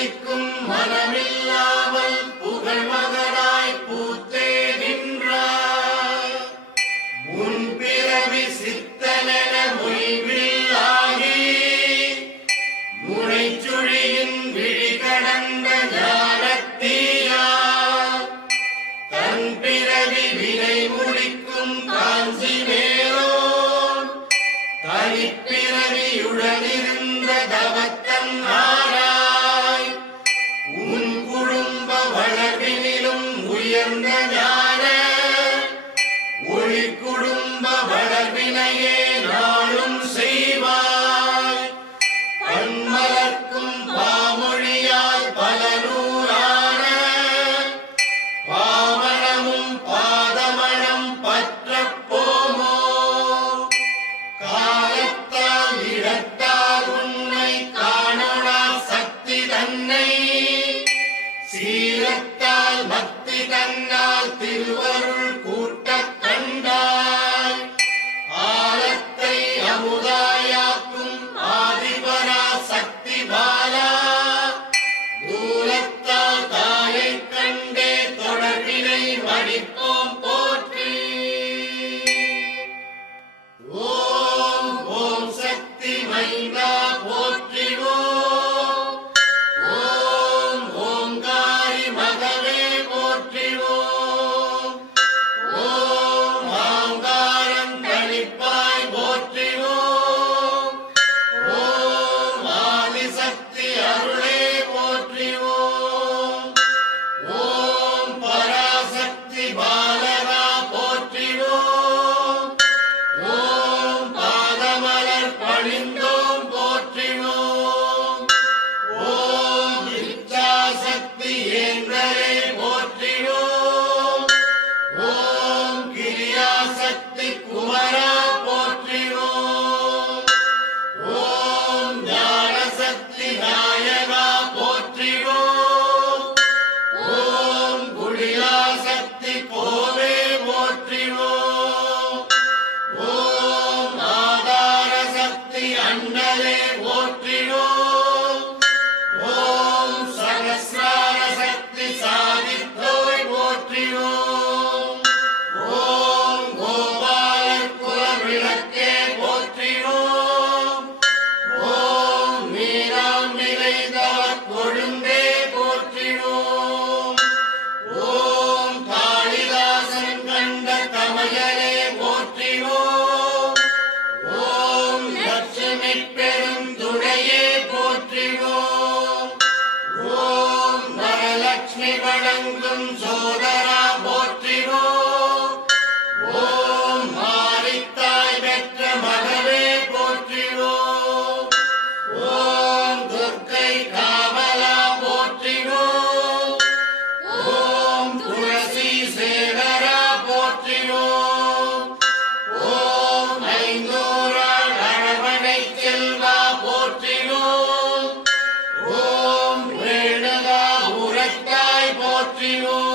ஒலிக்கும் மனமில்லாமல் புகழ் மகராய் பூத்தே நின்றாய். உன் பிறவி சித்தனென மொழிவில்லாகி முனைச்சுழியின் விழி கடந்த ஞானத்தீயா தன் பிறவி வினை முடிக்கும் காஞ்சி மேலோன் தனிப்பிறவியுடனிருந்த தவத்தன் அண்ணலே போற்றிவோம் Patrio